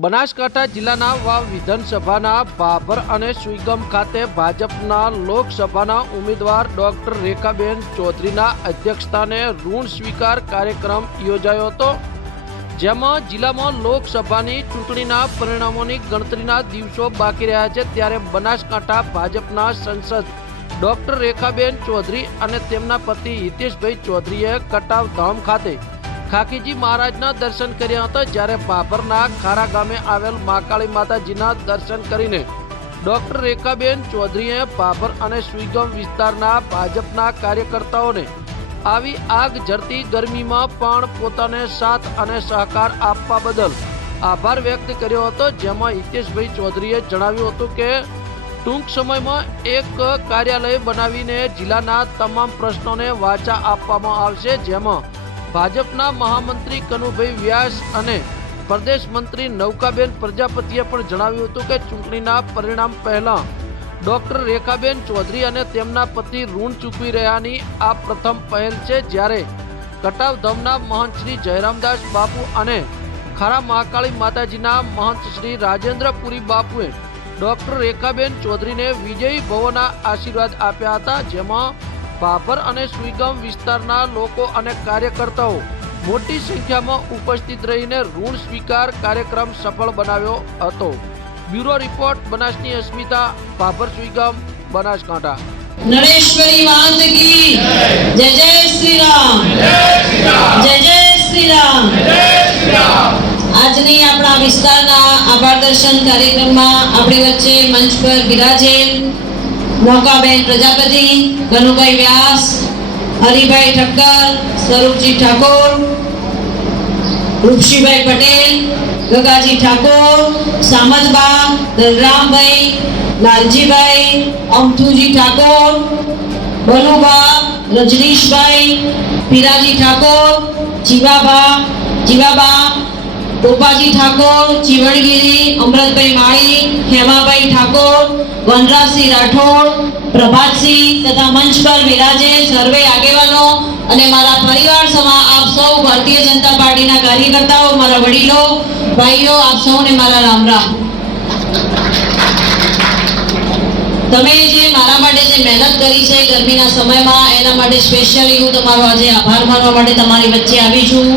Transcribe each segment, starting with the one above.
બનાસકાંઠા જિલ્લાના વાવ વિધાનસભાના ભાભર અને સુઈગમ ખાતે ભાજપના લોકસભાના ઉમેદવાર ડોક્ટર રેખાબેન ચૌધરીના અધ્યક્ષસ્થાને ઋણ સ્વીકાર કાર્યક્રમ યોજાયો હતો, જેમાં જિલ્લામાં લોકસભાની ચૂંટણીના પરિણામોની ગણતરીના દિવસો બાકી રહ્યા છે. ત્યારે બનાસકાંઠા ભાજપના સંસદ ડોક્ટર રેખાબેન ચૌધરી અને તેમના પતિ હિતેશભાઈ ચૌધરીએ કટાવ ધામ ખાતે ખાકીજી મહારાજના દર્શન કર્યા હતા જ્યારે બાબરના ખારા ગામે આવેલ મહાકાળી માતાજીના દર્શન કરીને ડોક્ટર રેખાબેન ચૌધરીએ બાબર અને સુઈગમ વિસ્તારના ભાજપના કાર્યકર્તાઓને આવી આગ ઝરતી ગરમીમાં પણ પોતાને સાથ અને સહકાર આપવા બદલ આભાર વ્યક્ત કર્યો હતો. જેમાં હિતેશભાઈ ચૌધરીએ જણાવ્યું હતું કે, ટૂંક સમયમાં એક કાર્યાલય બનાવીને જિલ્લાના તમામ પ્રશ્નોને વાચા આપવામાં આવશે. જેમાં ભાજપના મહામંત્રી કનુભાઈ વ્યાસ અને પ્રદેશ મંત્રી નૌકાબેન પ્રજાપતિએ પણ જણાવ્યું હતું કે ચૂંટણીના પરિણામ પહેલા ડોક્ટર રેખાબેન ચૌધરી અને તેમના પતિ ઋણ ચૂકવી રહ્યાની આ પ્રથમ પહેલ છે જ્યારે કટાવધામના મહંત શ્રી જયરામદાસ બાપુ અને ખારા મહાકાળી માતાજીના મહંત શ્રી રાજેન્દ્રપુરી બાપુએ ડોક્ટર રેખાબેન ચૌધરીને વિજયી ભવોના આશીર્વાદ આપ્યા હતા, જેમાં બાબર અને સુઈગામ વિસ્તારના લોકો અને કાર્યકર્તાઓ મોટી સંખ્યામાં ઉપસ્થિત રહીને ઋણ સ્વીકાર કાર્યક્રમ સફળ બનાવ્યો હતો. બ્યુરો રિપોર્ટ, બનાસની અસ્મિતા બાબર સુઈગામ, બનાસકાંઠા. નરેશ્વરી વાત કી જય જય શ્રી રામ જય જય શ્રી રામ આજની આપણા વિસ્તારના આભાર દર્શન કાર્યક્રમમાં આપણી વચ્ચે મંચ પર બિરાજેલ નૌકાબેન પ્રજાપતિ, કનુભાઈ વ્યાસ, હરિભાઈ ઠક્કર, સ્વરૂપજી ઠાકોર, રૂપસીભાઈ પટેલ, ગગાજી ઠાકોર, સામતબા, દલરામભાઈ, લાલજીભાઈ અમથુજી ઠાકોર, બનુબા, રજનીશભાઈ, પીરાજી ઠાકોર, જીવાબા જીવાબા ગોપાજી ઠાકોર, ચીવણગીરી અમૃતભાઈ માળી, હેમાભાઈ ઠાકોર, વનરાજસિંહ રાઠોડ, પ્રભાતસિંહ તથા મંચ પર વિરાજે સર્વે આગેવાનો અને મારા પરિવાર સમા આપ સૌ ભારતીય જનતા પાર્ટીના કાર્યકર્તાઓ, મારા વડીલો, ભાઈઓ, આપ સૌને મારા રામ રામ. તમે જે મારા માટે જે મહેનત કરી છે ગરમીના સમયમાં, એના માટે સ્પેશિયલી હું તમારો આજે આભાર માનવા માટે તમારી વચ્ચે આવી છું.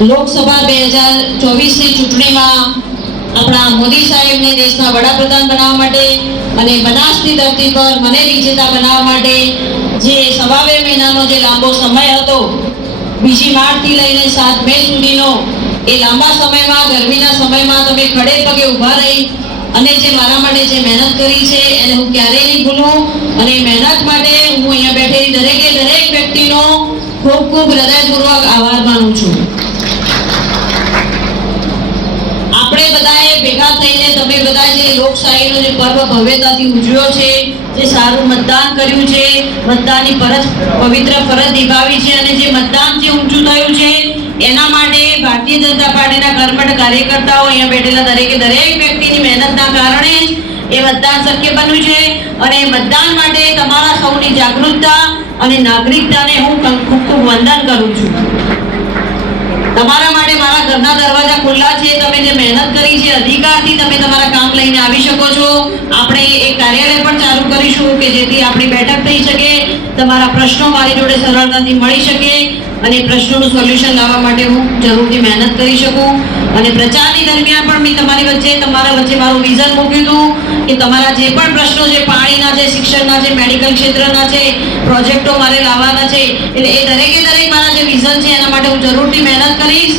લોકસભા બે હજાર ચોવીસની ચૂંટણીમાં આપણા મોદી સાહેબને દેશના વડાપ્રધાન બનાવવા માટે અને બનાસની ધરતી પર મને વિજેતા બનાવવા માટે જે સવા બે મહિનાનો જે લાંબો સમય હતો, બીજી માર્ચથી લઈને સાત મે સુધીનો એ લાંબા સમયમાં, ગરમીના સમયમાં તમે ખડે પગે ઊભા રહી અને જે મારા માટે જે મહેનત કરી છે એને હું ક્યારેય નહીં ભૂલું અને મહેનત માટે હું અહીંયા બેઠેલી દરેકે દરેક વ્યક્તિનો ખૂબ ખૂબ હૃદયપૂર્વક આભાર માનું છું આપણે બધાએ ભેગા થઈને તમે બધા જે લોકશાહીનો જે પર્વ ભવ્યતાથી ઉજવ્યો છે, જે સારું મતદાન કર્યું છે, મતદાનની ફરજ પવિત્ર ફરજ નિભાવી છે અને જે મતદાન જે ઊંચું થયું છે, એના માટે ભારતીય જનતા પાર્ટીના કર્મઠ કાર્યકર્તાઓ અહીંયા બેઠેલા દરેકે દરેક વ્યક્તિની મહેનતના કારણે એ મતદાન શક્ય બન્યું છે અને મતદાન માટે તમારા સૌની જાગૃતતા અને નાગરિકતાને હું ખૂબ ખૂબ વંદન કરું છું. તમારા માટે મારા ઘરના દરવાજા ખુલ્લા છે, તમે જે મહેનત કરી છે, અધિકારથી તમે તમારા કામ લઈને આવી શકો છો. આપણે એક કાર્યાલય પણ ચાલુ કરીશું કે જેથી આપણી બેઠક થઈ શકે, તમારા પ્રશ્નો મારી જોડે સરળતાથી મળી શકે. અને પ્રશ્નોનું સોલ્યુશન લાવવા માટે હું જરૂરથી મહેનત કરી શકું. અને પ્રચારની દરમિયાન પણ મેં તમારી વચ્ચે, તમારા વચ્ચે મારું વિઝન મૂક્યું હતું કે તમારા જે પણ પ્રશ્નો છે, પાણીના છે, શિક્ષણના છે મેડિકલ ક્ષેત્રના છે પ્રોજેક્ટો મારે લાવવાના છે, એટલે એ દરેકે દરેક મારા જે વિઝન છે, એના માટે હું જરૂરથી મહેનત કરીશ.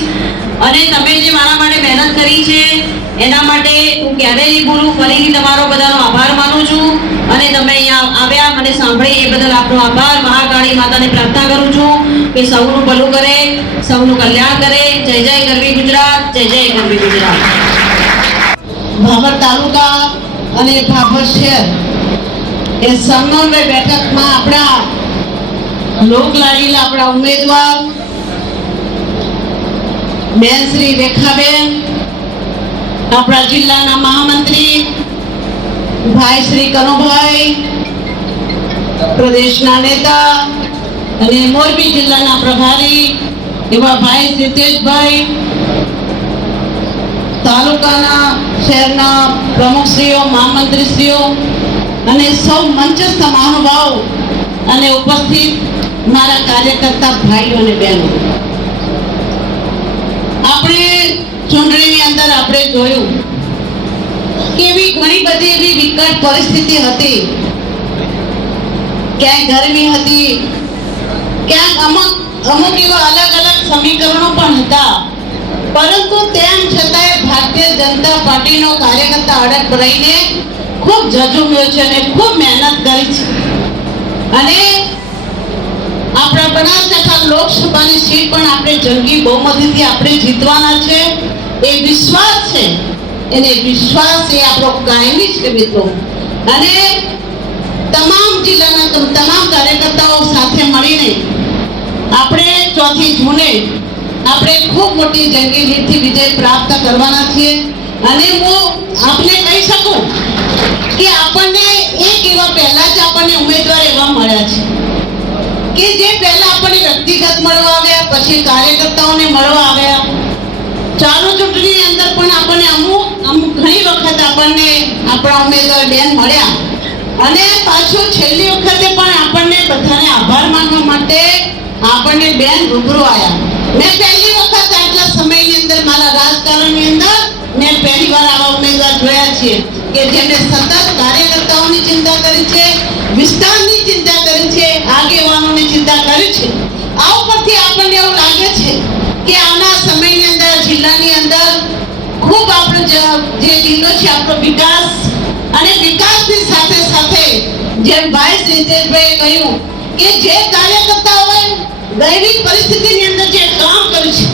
અને તમે જે મારા માટે મહેનત કરી છે, એના માટે હું ક્યારેય ભૂલું ફરીથી તમારો બધાનો આભાર માનું છું. અને તમે અહીંયા આવ્યા, મને સાંભળી એ બદલ આપનો આભાર. મહાકાળી માતાને પ્રાર્થના કરું છું. કે સૌનું ભલું કરે, સૌનું કલ્યાણ કરે. જય જય ગરવી ગુજરાત, જય જય ગરવી ગુજરાત. ભાભર તાલુકા અને ભાભર શહેર. એ સમન્વય બેઠકમાં આપણા લોક લાડીલા આપણા ઉમેદવાર, બેન શ્રી રેખાબેન, આપણા જિલ્લાના મહામંત્રી, ભાઈ શ્રી કનુભાઈ, પ્રદેશના નેતા અને મોરબી જિલ્લાના પ્રભારી એવા ભાઈ સિદ્ધેશભાઈ, તાલુકાના શહેરના પ્રમુખશ્રીઓ, મહામંત્રીશ્રીઓ અને સૌ મંચસ્થ મહાનુભાવ અને ઉપસ્થિત મારા કાર્યકર્તા ભાઈઓ અને બહેનો. આપણે ચૂંટણીની અંદર આપણે જોયું કે એવી ઘણી બધી એવી વિકટ પરિસ્થિતિ હતી. ક્યાંય ગરમી હતી ક્યાંક અમુક અમુક એવા અલગ અલગ સમીકરણો પણ હતા. પરંતુ તેમ છતાંય ભારતીય જનતા પાર્ટીનો કાર્યકર્તા અડગ રહીને ખૂબ ઝઝુમ્યો છે અને ખૂબ મહેનત કરી છે. અને આપણા બનાસકાંઠા લોકસભાની સીટ પણ આપણે જંગી બહુમતીથી આપણે જીતવાના છે. એ વિશ્વાસ છે. એને વિશ્વાસ એ આપણો કાયમી છે મિત્રો. અને તમામ જિલ્લાના તમ- તમામ કાર્યકર્તાઓ સાથે મળીને આપણે ચોથી જૂને આપણે ખૂબ મોટી જંગી જીતથી વિજય પ્રાપ્ત કરવાના છીએ. અને હું આપને કહી શકું કે આપણને એક એવા પહેલા જ આપણને ઉમેદવાર એવા મળ્યા છે. કે જે પહેલા આપણને વ્યક્તિગત મળવા આવ્યા, પછી કાર્યકર્તાઓને મળવા આવ્યા. ચાલુ ચૂંટણીની અંદર પણ આપણને અમુક અમુક ઘણી વખત આપણને આપણા ઉમેદવાર બેન મળ્યા. અને પાછું છેલ્લી વખતે પણ આપણને બધાને આભાર માનવા માટે આપણને બેન રૂબરૂ આવ્યા મેં પહેલી વખત આટલા સમયની અંદર મારા રાજકારણની અંદર મેં પહેલી વાર આવા ઉમેદવાર જોયા છે કે જેમણે સતત કાર્યકર્તાઓની ચિંતા કરી છે, વિસ્તારની ચિંતા કરી છે, આગેવાનોની ચિંતા કરી છે. આ ઉપરથી આપણને એવું લાગે છે કે આના સમયની અંદર, જિલ્લાની અંદર ખૂબ આપણો જે જિલ્લો છે, આપણો વિકાસ અને વિકાસની સાથે સાથે જેમ ભાઈ રીતેશભાઈએ કહ્યું કે જે કાર્યકર્તાઓએ દૈનિક પરિસ્થિતિની અંદર જે કામ કર્યું છે,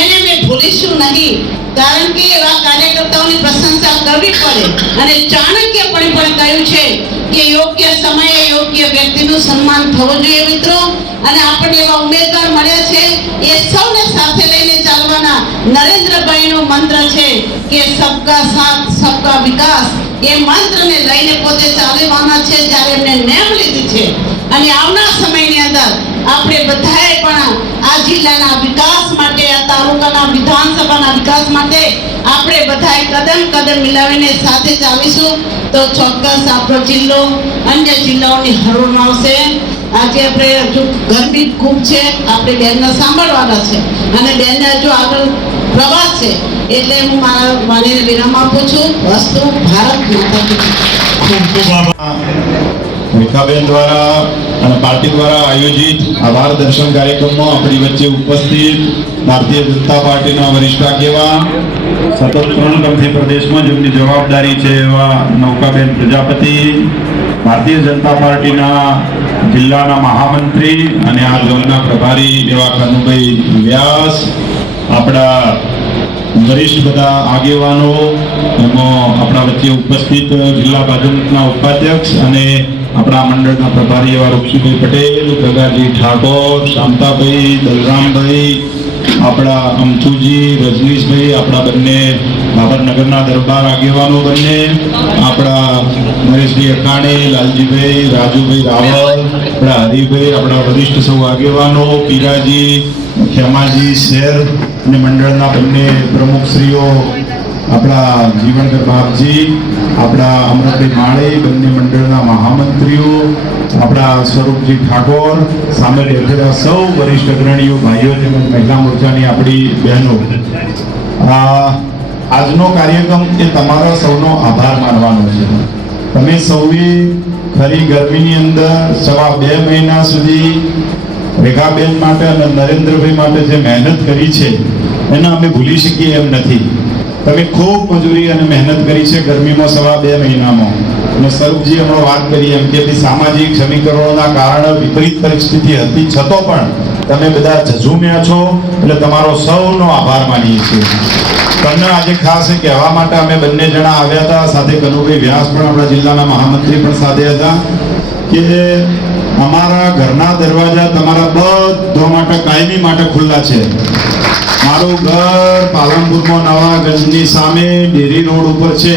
એને મેં ભૂલીશું નહીં. કારણ કે એવા કાર્યકર્તાઓની પ્રશંસા કરવી પડે. અને ચાણક્યપણે પણ કહ્યું છે કે યોગ્ય સમયે યોગ્ય વ્યક્તિનું સન્માન થવું જોઈએ મિત્રો. અને આપણને એવા ઉમેદવાર મળ્યા છે, એ સૌને સાથે લઈને ચાલવાના નરેન્દ્રભાઈનો મંત્ર છે કે સબકા સાથ, સબકા વિકાસ એ મંત્રને લઈને પોતે ચાલવાના છે, જ્યારે એમને નેમ લીધી છે. અને આવનાર સમયની અંદર આપણે બધાએ પણ આ જિલ્લાના વિકાસ માટે, આ તાલુકાના વિધાનસભાના વિકાસ માટે આપણે બધાએ કદમ કદમ મિલાવીને સાથે ચાલીશું. તો ચોક્કસ આપણો જિલ્લો અન્ય જિલ્લાઓની હરોળ આવશે આજે આપણે હજુ ગરમી ખૂબ છે. આપણે બેનને સાંભળવાના છે. અને બેનને હજુ આગળ પ્રવાસ છે. એટલે હું મારા માનીને વિરામ આપું છું. વસ્તુ ભારત માતા ખૂબ ખૂબ રેખાબેન દ્વારા અને પાર્ટી દ્વારા આયોજિત આભાર દર્શન કાર્યક્રમમાં આપણી વચ્ચે ઉપસ્થિત ભારતીય જનતા પાર્ટીના વરિષ્ઠ આગેવાન, સતત ત્રણ ગમથી પ્રદેશમાં જેમની જવાબદારી છે એવા નૌકાબેન પ્રજાપતિ, ભારતીય જનતા પાર્ટીના જિલ્લાના મહામંત્રી અને આ ઝોનના પ્રભારી એવા કનુભાઈ વ્યાસ, આપણા વરિષ્ઠ બધા આગેવાનો, એમાં આપણા વચ્ચે ઉપસ્થિત જિલ્લા ભાજપના ઉપાધ્યક્ષ અને આપણા મંડળના પ્રભારી એવા રૂપસિંહભાઈ પટેલ, ગગાજી ઠાકોર, શાંતાભાઈ, બલરામભાઈ, આપણા અમથુજી રજનીશભાઈ, આપણા બંને બાબરનગરના દરબાર આગેવાનો બંને, આપણા નરેશભાઈ અકાણી, લાલજીભાઈ, રાજુભાઈ રાવલ, આપણા હરિભાઈ, આપણા વરિષ્ઠ સૌ આગેવાનો, પીરાજી, ખેમાજી, શેર અને મંડળના બંને પ્રમુખશ્રીઓ, આપણા જીવનકર બાપજી આપણા અમરતભાઈ માળે, બંને મંડળના મહામંત્રીઓ, આપણા સ્વરૂપજી ઠાકોર, સામે બેઠેલા સૌ વરિષ્ઠ અગ્રણીઓ, ભાઈઓ તેમજ મહિલા મોરચાની આપણી બહેનો. આજનો કાર્યક્રમ એ તમારા સૌનો આભાર માનવાનો છે. તમે સૌએ ખરી ગરમીની અંદર સવા બે મહિના સુધી રેખાબેન માટે અને નરેન્દ્રભાઈ માટે જે મહેનત કરી છે, એને અમે ભૂલી શકીએ એમ નથી. તમે ખૂબ મજૂરી અને મહેનત કરી છે ગરમીમાં સવા બે મહિનામાં. અને સ્વરૂપજી હમણાં વાત કરી એમ કે સામાજિક સમીકરણોના કારણે વિપરીત પરિસ્થિતિ હતી. છતાં પણ તમે બધા ઝઝુમ્યા છો એટલે તમારો સૌનો આભાર માનીએ છીએ. તમને આજે ખાસ કહેવા માટે અમે બંને જણા આવ્યા હતા. સાથે કનુભાઈ વ્યાસ પણ આપણા જિલ્લાના મહામંત્રી પણ સાથે હતા કે અમારા ઘરના દરવાજા તમારા બધો માટે કાયમી માટે ખુલ્લા છે. મારું ઘર પાલનપુરમાં નવાગંજની સામે ડેરી રોડ ઉપર છે.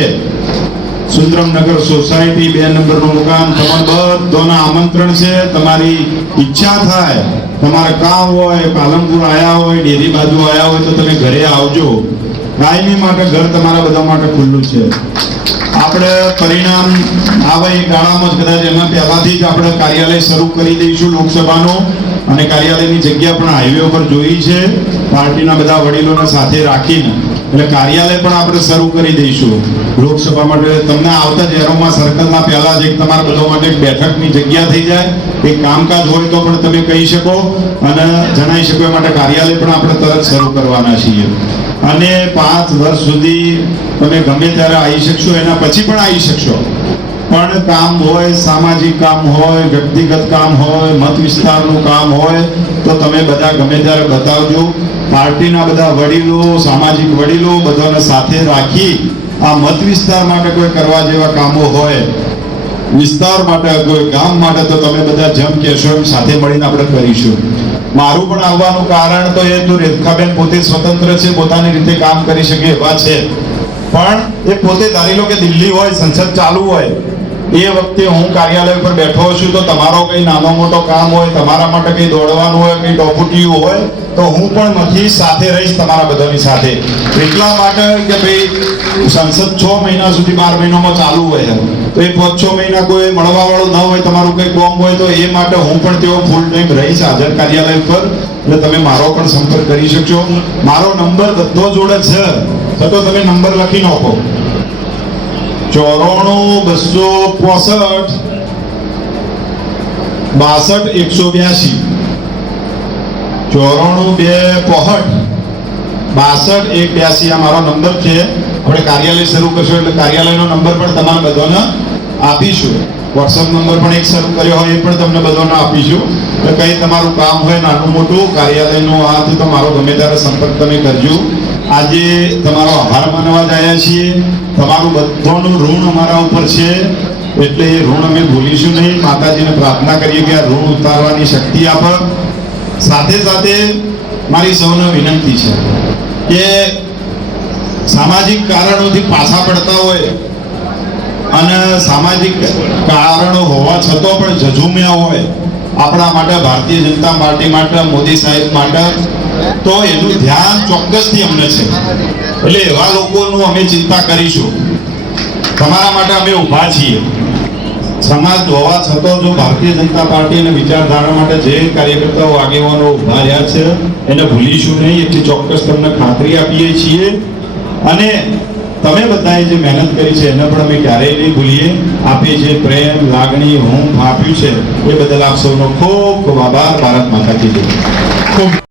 સુંદરમનગર સોસાયટી બે નંબરનું મકાન તમારે બધાના આમંત્રણ છે. તમારી ઈચ્છા થાય, તમારે કામ હોય, પાલનપુર આવ્યા હોય, ડેરી બાજુ આવ્યા હોય, તો તમે ઘરે આવજો. કાયમી માટે ઘર તમારા બધા માટે ખુલ્લું છે. આપણે પરિણામ આવે એક ગાળામાં જ કદાચ એના પહેલાથી જ આપણે કાર્યાલય શરૂ કરી દઈશું લોકસભાનું. અને કાર્યાલયની જગ્યા પણ હાઈવે ઉપર જોઈ છે. પાર્ટીના બધા વડીલોને સાથે રાખીને એટલે કાર્યાલય પણ આપણે શરૂ કરી દઈશું. લોકસભા માટે તમને આવતા જ એરોમાં સર્કલના પહેલા જ એક તમારા બધા માટે બેઠકની જગ્યા થઈ જાય. એક કામકાજ હોય તો પણ તમે કહી શકો અને જણાવી શકો એ માટે કાર્યાલય પણ આપણે તરત શરૂ કરવાના છીએ. અને પાંચ વર્ષ સુધી તમે ગમે ત્યારે આવી શકશો, એના પછી પણ આવી શકશો. પણ કામ હોય, સામાજિક કામ હોય, વ્યક્તિગત કામ હોય, મત વિસ્તારનું કામ હોય, તો તમે બધા ગમે ત્યારે બતાવજો. પાર્ટીના બધા વડીલો, સામાજિક વડીલો બધાને સાથે રાખી આ મત વિસ્તાર માટે કોઈ કરવા જેવા કામો હોય, વિસ્તાર માટે, કોઈ ગામ માટે, તો તમે બધા જેમ કહેશો એમ સાથે મળીને આપણે કરીશું. મારું પણ આવવાનું કારણ તો એ તો રેખાબેન પોતે સ્વતંત્ર છે, પોતાની રીતે કામ કરી શકે એવા છે. પણ એ પોતે ધારી લો કે દિલ્હી હોય, સંસદ ચાલુ હોય એ વખતે હું કાર્યાલય પર બેઠો છું તો તમારો કઈ નાનો મોટો કામ હોય, તમારા માટે કઈ દોડવાનું હોય, કઈ ડોકુટિયું હોય, તો હું પણ નથી સાથે રહીશ તમારા બધાની સાથે. એટલા માટે કે ભાઈ સંસદ છ મહિના સુધી બાર મહિનામાં ચાલુ હોય તો એ પાંચ છ મહિના કોઈ મળવા વાળું ન હોય, તમારું કઈ કોમ હોય, તો એ માટે હું પણ તેઓ ફૂલ ટાઈમ રહીશ હાજર કાર્યાલય પર એટલે તમે મારો પણ સંપર્ક કરી શકશો. મારો નંબર બધો જોડે છે તો તમે નંબર લખી નાખો. ચોરાણું બસો પોસઠ, બાસઠ, એકસો બ્યાસી. ચોરાણું બે પોહઠ બાસઠ, એક બ્યાસી. આ મારો નંબર છે. આપણે કાર્યાલય શરૂ કરશું એટલે કાર્યાલયનો નંબર પણ તમારે બધાને આપીશું. વોટ્સઅપ નંબર પણ એક શરૂ કર્યો હોય એ પણ તમને બધાને આપીશું. તો કંઈ તમારું કામ હોય નાનું મોટું, કાર્યાલયનો હાથ તો મારો ગમે ત્યારે સંપર્ક તમે કરજો. આજે તમારો આભાર માનવા જ છીએ. તમારું બધાનું ઋણ અમારા ઉપર છે. એટલે એ ઋણ અમે ભૂલીશું નહીં. માતાજીને પ્રાર્થના કરીએ કે આ ઋણ ઉતારવાની શક્તિ આપ. સાથે સાથે મારી સૌને વિનંતી છે કે સામાજિક કારણોથી પાછા પડતા હોય અને સામાજિક કારણો હોવા છતાં પણ જજુમ્યા હોય આપણા માટે ભારતીય જનતા પાર્ટી માટે, મોદી સાહેબ માટે તો એનું ધ્યાન ચોક્કસથી અમને છે. એટલે એવા લોકોનું અમે ચિંતા કરીશું. તમારા માટે અમે ઊભા છીએ. સમાજ હોવા છતાં જો ભારતીય જનતા પાર્ટી અને વિચારધારા માટે જે કાર્યકર્તાઓ આગેવાનો ઊભા રહ્યા છે, એને ભૂલીશું નહીં. એટલી ચોક્કસ તમને ખાતરી આપીએ છીએ. અને તમે બધાએ જે મહેનત કરી છે, એને પણ અમે ક્યારેય નહીં ભૂલીએ. આપે જે પ્રેમ, લાગણી હું આપ્યું છે, એ બદલ આપ સૌનો ખૂબ ખૂબ આભાર. ભારત માતા ખૂબ